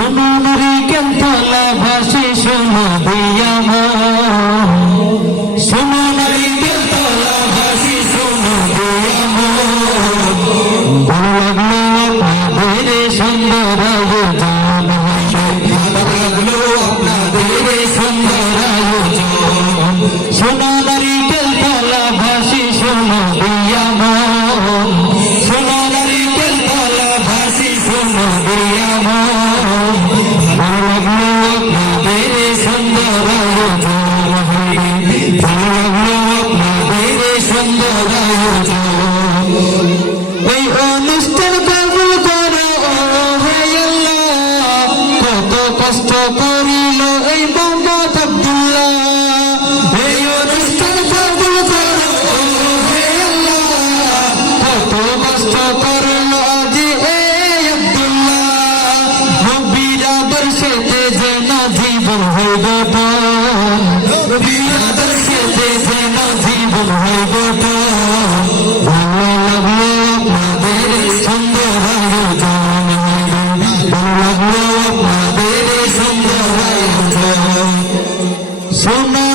সোনার কেন্দ্র সোনা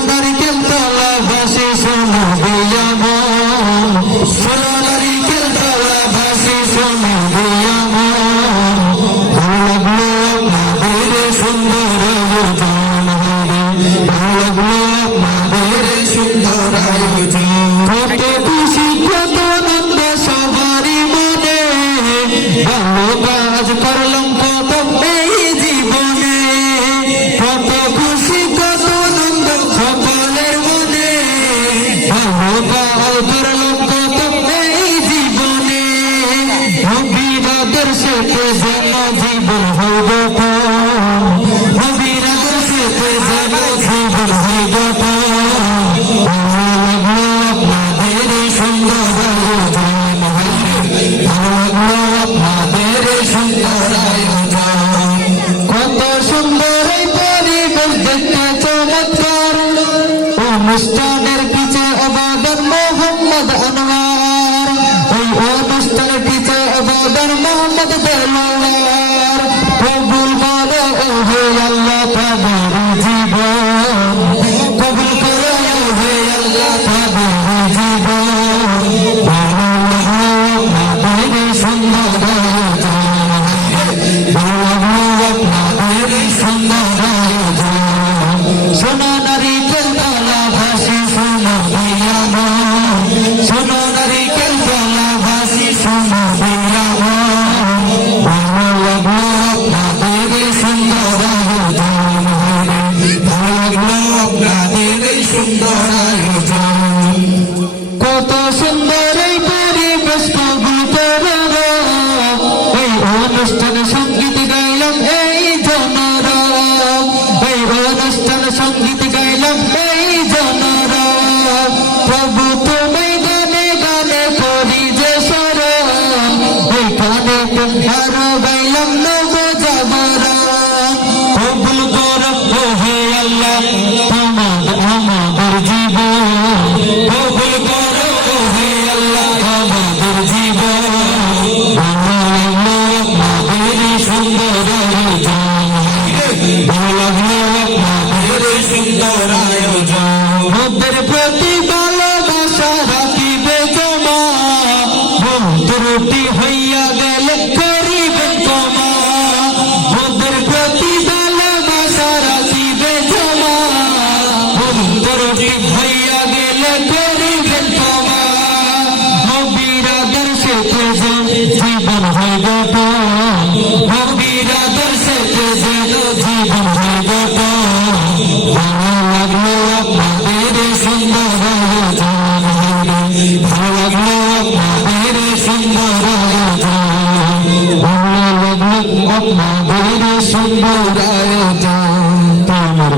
অনুষ্ঠানের পিছে অবাদন মোহাম্মদ আনোয়ার। ওই অনুষ্ঠানের পিছে অবাদন মোহাম্মদ দেলোয়ার সংগীত গাইলাম, এই জনরা, প্রভু তুমি গানে গানে করি যে সর ওইখানে হারো গাইলাম, নব যাবরা ত্রুটি হইয়া সুন্দর তোমার